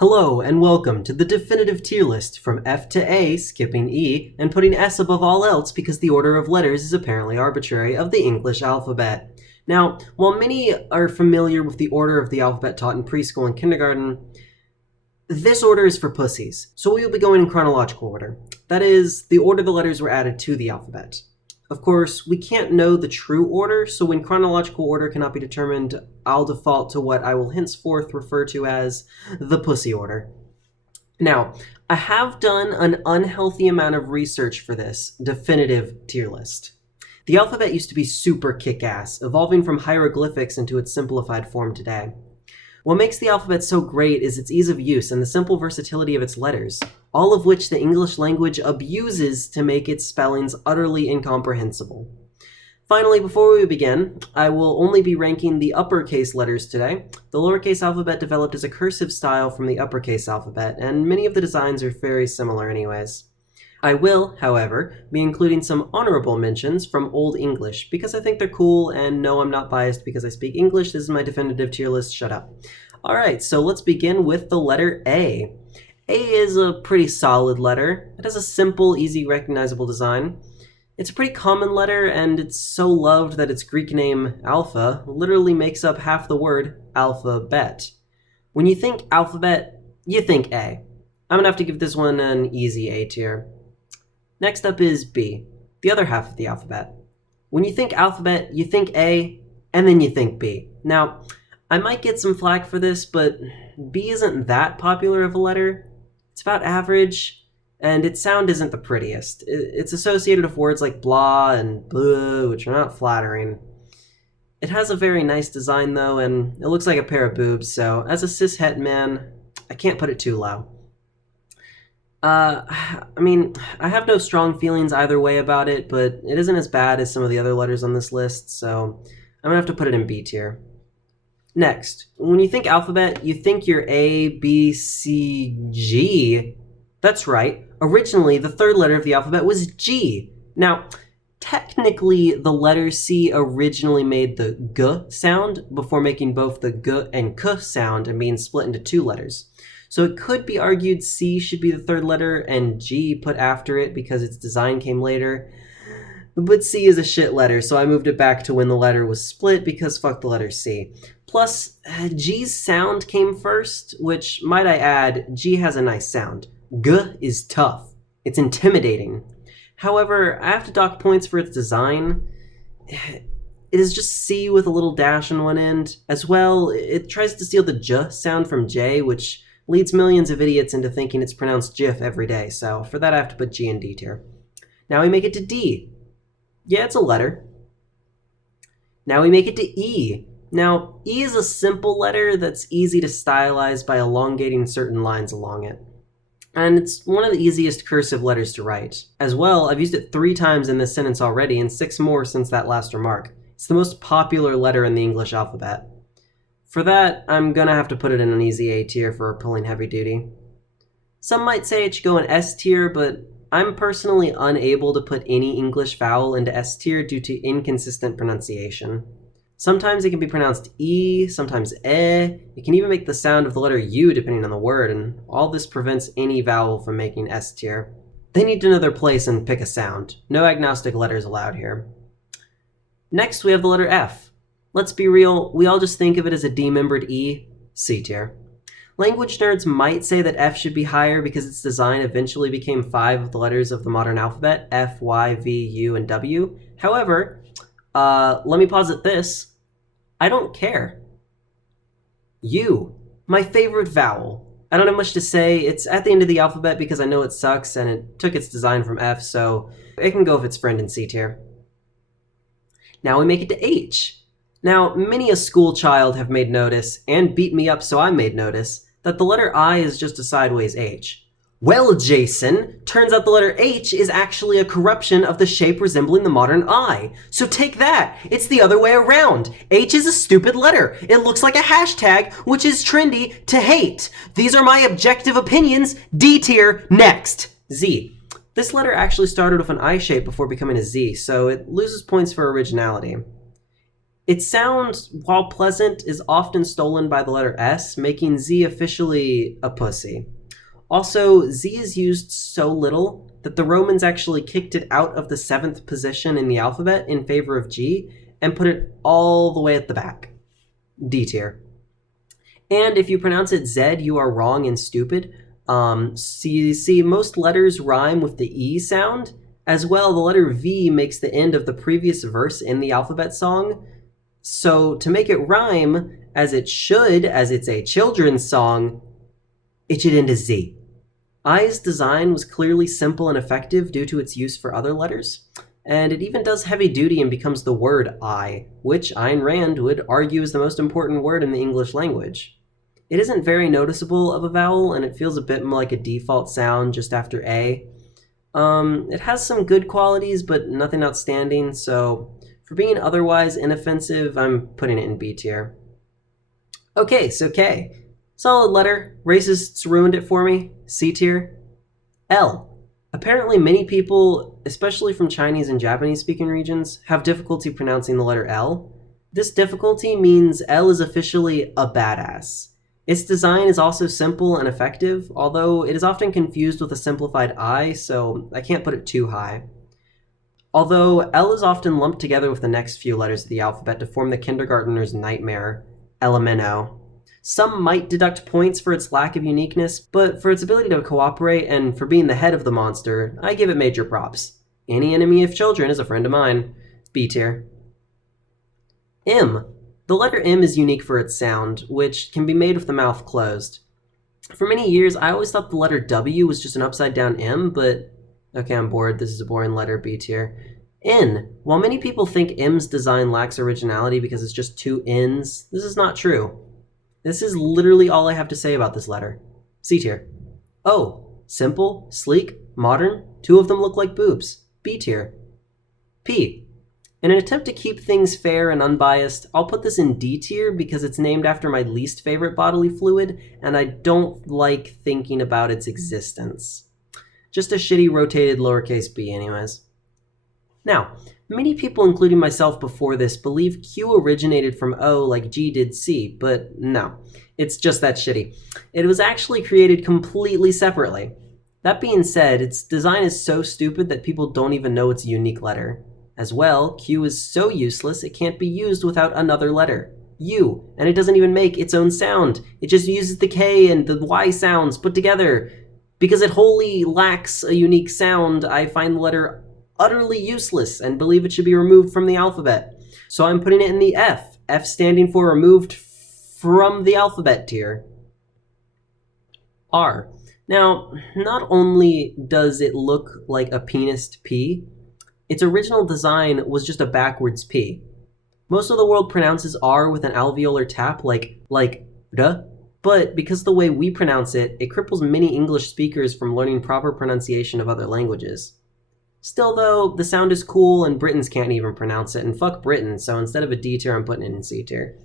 Hello and welcome to the definitive tier list from F to A, skipping E, and putting S above all else because the order of letters is apparently arbitrary of the English alphabet. Now, while many are familiar with the order of the alphabet taught in preschool and kindergarten, this order is for pussies, so we will be going in chronological order. That is, the order the letters were added to the alphabet. Of course, we can't know the true order, so when chronological order cannot be determined, I'll default to what I will henceforth refer to as the pussy order. Now, I have done an unhealthy amount of research for this definitive tier list. The alphabet used to be super kick-ass, evolving from hieroglyphics into its simplified form today. What makes the alphabet so great is its ease of use and the simple versatility of its letters, all of which the English language abuses to make its spellings utterly incomprehensible. Finally, before we begin, I will only be ranking the uppercase letters today. The lowercase alphabet developed as a cursive style from the uppercase alphabet, and many of the designs are very similar anyways. I will, however, be including some honorable mentions from Old English because I think they're cool, and no, I'm not biased because I speak English. This is my definitive tier list, shut up. Alright, so let's begin with the letter A. A is a pretty solid letter. It has a simple, easy, recognizable design. It's a pretty common letter, and it's so loved that its Greek name, alpha, literally makes up half the word alphabet. When you think alphabet, you think A. I'm gonna have to give this one an easy A tier. Next up is B, the other half of the alphabet. When you think alphabet, you think A, and then you think B. Now, I might get some flack for this, but B isn't that popular of a letter. It's about average, and its sound isn't the prettiest. It's associated with words like blah and boo, which are not flattering. It has a very nice design though, and it looks like a pair of boobs, so as a cishet man, I can't put it too low. I have no strong feelings either way about it, but it isn't as bad as some of the other letters on this list, so I'm gonna have to put it in B tier. Next, when you think alphabet, you think you're A, B, C, G. That's right. Originally, the third letter of the alphabet was G. Now, technically, the letter C originally made the G sound before making both the G and K sound and being split into two letters. So it could be argued C should be the third letter and G put after it because its design came later. But C is a shit letter, so I moved it back to when the letter was split because fuck the letter C. Plus, G's sound came first, which, might I add, G has a nice sound. G is tough. It's intimidating. However, I have to dock points for its design. It is just C with a little dash on one end. As well, it tries to steal the J sound from J, which leads millions of idiots into thinking it's pronounced Jif every day, so for that I have to put G in D tier. Now we make it to D. Yeah, it's a letter. Now we make it to E. Now, E is a simple letter that's easy to stylize by elongating certain lines along it. And it's one of the easiest cursive letters to write. As well, I've used it 3 times in this sentence already and 6 more since that last remark. It's the most popular letter in the English alphabet. For that, I'm gonna have to put it in an easy A tier for pulling heavy duty. Some might say it should go in S tier, but I'm personally unable to put any English vowel into S tier due to inconsistent pronunciation. Sometimes it can be pronounced E, sometimes E. It can even make the sound of the letter U depending on the word, and all this prevents any vowel from making S tier. They need to know their place and pick a sound. No agnostic letters allowed here. Next, we have the letter F. Let's be real, we all just think of it as a demembered E, C tier. Language nerds might say that F should be higher because its design eventually became 5 of the letters of the modern alphabet, F, Y, V, U, and W. However, let me posit this. I don't care. U, my favorite vowel. I don't have much to say. It's at the end of the alphabet because I know it sucks and it took its design from F, so it can go with its friend in C tier. Now we make it to H. Now, many a school child have made notice, and beat me up so I made notice, that the letter I is just a sideways H. Well, Jason, turns out the letter H is actually a corruption of the shape resembling the modern I. So take that. It's the other way around. H is a stupid letter. It looks like a hashtag, which is trendy to hate. These are my objective opinions. D tier, next. Z. This letter actually started with an I shape before becoming a Z, so it loses points for originality. Its sound, while pleasant, is often stolen by the letter S, making Z officially a pussy. Also, Z is used so little that the Romans actually kicked it out of the 7th position in the alphabet in favor of G and put it all the way at the back. D tier. And if you pronounce it Z, you are wrong and stupid. See, most letters rhyme with the E sound. As well, the letter V makes the end of the previous verse in the alphabet song. So to make it rhyme, as it should, as it's a children's song, it should end as Z. I's design was clearly simple and effective due to its use for other letters, and it even does heavy duty and becomes the word I, which Ayn Rand would argue is the most important word in the English language. It isn't very noticeable of a vowel, and it feels a bit more like a default sound just after A. It has some good qualities, but nothing outstanding, so for being otherwise inoffensive, I'm putting it in B tier. Okay, so K. Solid letter. Racists ruined it for me. C tier. L. Apparently many people, especially from Chinese and Japanese speaking regions, have difficulty pronouncing the letter L. This difficulty means L is officially a badass. Its design is also simple and effective, although it is often confused with a simplified I, so I can't put it too high. Although L is often lumped together with the next few letters of the alphabet to form the kindergartner's nightmare, LMNO. Some might deduct points for its lack of uniqueness, but for its ability to cooperate and for being the head of the monster, I give it major props. Any enemy of children is a friend of mine. B tier. M. The letter M is unique for its sound, which can be made with the mouth closed. For many years, I always thought the letter W was just an upside-down M, but okay, I'm bored. This is a boring letter. B tier. N. While many people think M's design lacks originality because it's just 2 N's, this is not true. This is literally all I have to say about this letter. C tier. O. Simple, sleek, modern. 2 of them look like boobs. B tier. P. In an attempt to keep things fair and unbiased, I'll put this in D tier because it's named after my least favorite bodily fluid, and I don't like thinking about its existence. Just a shitty rotated lowercase b anyways. Now, many people, including myself before this, believe Q originated from O like G did C, but no, it's just that shitty. It was actually created completely separately. That being said, its design is so stupid that people don't even know it's a unique letter. As well, Q is so useless it can't be used without another letter, U, and it doesn't even make its own sound. It just uses the K and the Y sounds put together. Because it wholly lacks a unique sound, I find the letter utterly useless and believe it should be removed from the alphabet. So I'm putting it in the F, F standing for removed from the alphabet tier. R. Now, not only does it look like a penised P, its original design was just a backwards P. Most of the world pronounces R with an alveolar tap like duh, but because of the way we pronounce it, it cripples many English speakers from learning proper pronunciation of other languages. Still though, the sound is cool and Britons can't even pronounce it, and fuck Britain, so instead of a D tier, I'm putting it in C tier.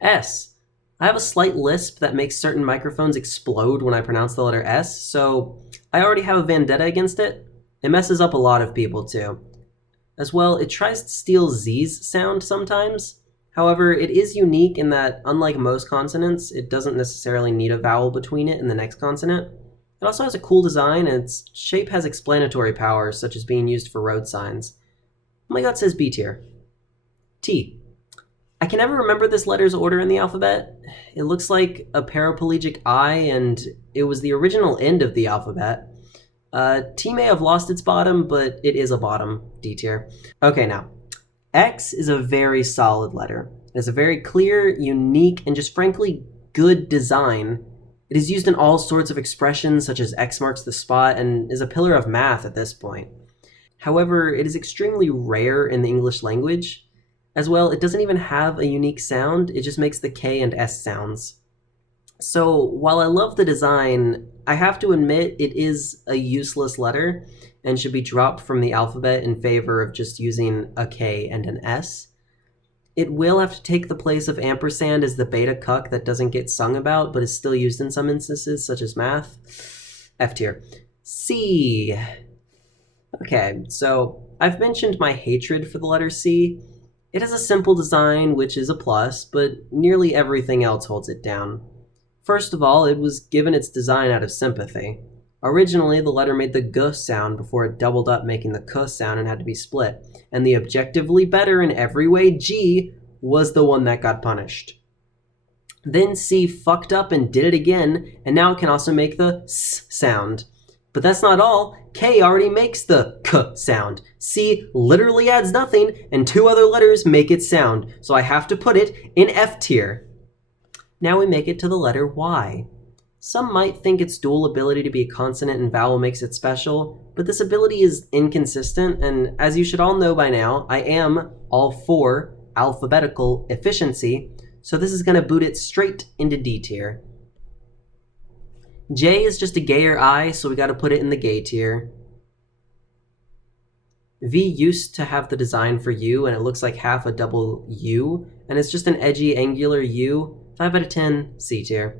S. I have a slight lisp that makes certain microphones explode when I pronounce the letter S, so I already have a vendetta against it. It messes up a lot of people too. As well, it tries to steal Z's sound sometimes. However, it is unique in that, unlike most consonants, it doesn't necessarily need a vowel between it and the next consonant. It also has a cool design, and its shape has explanatory powers, such as being used for road signs. Oh my god, it says B tier. T. I can never remember this letter's order in the alphabet. It looks like a paraplegic I, and it was the original end of the alphabet. T may have lost its bottom, but it is a bottom. D tier. Okay, now. X is a very solid letter. It has a very clear, unique, and just frankly good design. It is used in all sorts of expressions, such as X marks the spot, and is a pillar of math at this point. However, it is extremely rare in the English language. As well, it doesn't even have a unique sound, it just makes the K and S sounds. So, while I love the design, I have to admit it is a useless letter and should be dropped from the alphabet in favor of just using a K and an S. It will have to take the place of ampersand as the beta cuck that doesn't get sung about, but is still used in some instances, such as math. F tier. C. Okay, so I've mentioned my hatred for the letter C. It has a simple design, which is a plus, but nearly everything else holds it down. First of all, it was given its design out of sympathy. Originally, the letter made the g sound before it doubled up making the k sound and had to be split, and the objectively better in every way G was the one that got punished. Then C fucked up and did it again, and now it can also make the s sound. But that's not all. K already makes the k sound. C literally adds nothing, and 2 other letters make it sound, so I have to put it in F tier. Now we make it to the letter Y. Some might think its dual ability to be a consonant and vowel makes it special, but this ability is inconsistent, and as you should all know by now, I am all for alphabetical efficiency, so this is going to boot it straight into D tier. J is just a gayer I, so we got to put it in the gay tier. V used to have the design for U, and it looks like half a double U, and it's just an edgy angular U. 5 out of 10, C tier.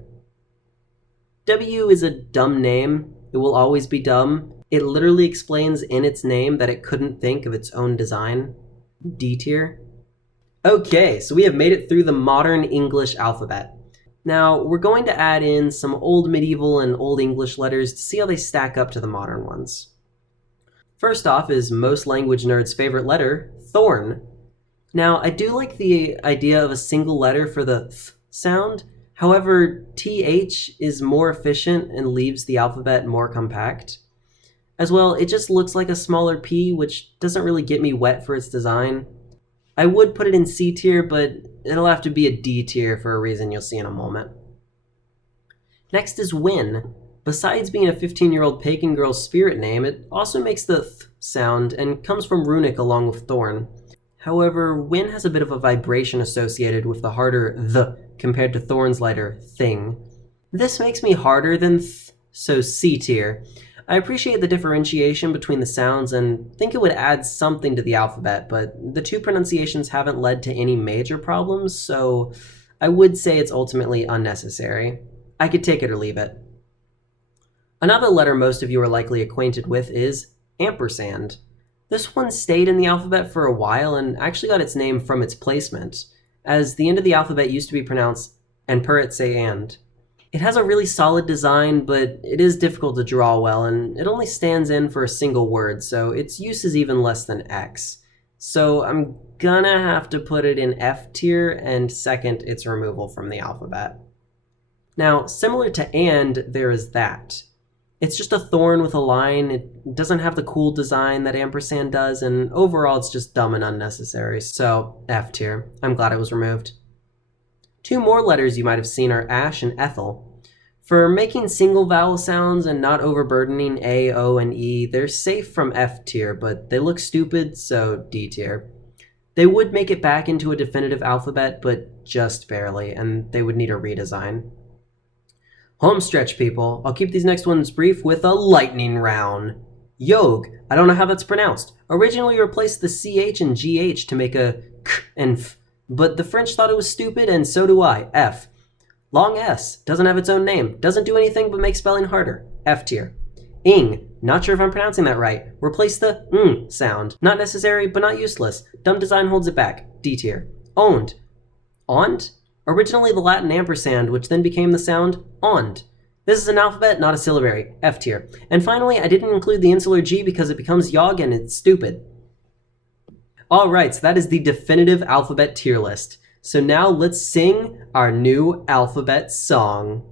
W is a dumb name. It will always be dumb. It literally explains in its name that it couldn't think of its own design. D tier. Okay, so we have made it through the modern English alphabet. Now, we're going to add in some old medieval and old English letters to see how they stack up to the modern ones. First off is most language nerds' favorite letter, thorn. Now, I do like the idea of a single letter for the th sound. However, th is more efficient and leaves the alphabet more compact. As well, it just looks like a smaller p, which doesn't really get me wet for its design. I would put it in C tier, but it'll have to be a D tier for a reason you'll see in a moment. Next is Win. Besides being a 15-year-old pagan girl's spirit name, it also makes the th sound and comes from runic along with thorn. However, Win has a bit of a vibration associated with the harder the compared to thorn's lighter thing. This makes me harder than th, so C tier. I appreciate the differentiation between the sounds and think it would add something to the alphabet, but the 2 pronunciations haven't led to any major problems, so I would say it's ultimately unnecessary. I could take it or leave it. Another letter most of you are likely acquainted with is Ampersand. This one stayed in the alphabet for a while and actually got its name from its placement, as the end of the alphabet used to be pronounced and per it say and. It has a really solid design, but it is difficult to draw well, and it only stands in for a single word, so its use is even less than X. So I'm gonna have to put it in F tier and second its removal from the alphabet. Now, similar to and, there is that. It's just a thorn with a line. It doesn't have the cool design that Ampersand does, and overall it's just dumb and unnecessary, so F tier. I'm glad it was removed. 2 more letters you might have seen are Ash and Ethel. For making single vowel sounds and not overburdening A, O, and E, they're safe from F tier, but they look stupid, so D tier. They would make it back into a definitive alphabet, but just barely, and they would need a redesign. Home stretch, people. I'll keep these next ones brief with a lightning round. Yog. I don't know how that's pronounced. Originally replaced the CH and GH to make a K and F, but the French thought it was stupid, and so do I. F. Long S. Doesn't have its own name. Doesn't do anything but make spelling harder. F tier. Ing. Not sure if I'm pronouncing that right. Replace the ng sound. Not necessary, but not useless. Dumb design holds it back. D tier. Owned. Ond? Originally the Latin ampersand, which then became the sound ond. This is an alphabet, not a syllabary. F tier. And finally, I didn't include the insular G because it becomes yog and it's stupid. Alright, so that is the definitive alphabet tier list. So now let's sing our new alphabet song.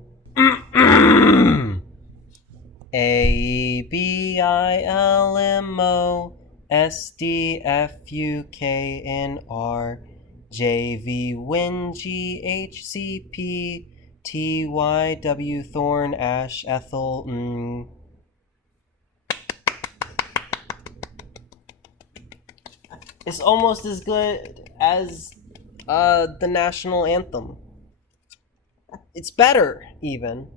A, E, B, I, L, M, O, S, D, F, U, K, N, R, J, V, Win, G, H, C, P, T, Y, W, Thorn, Ash, Ethel, It's almost as good as the national anthem. It's better, even.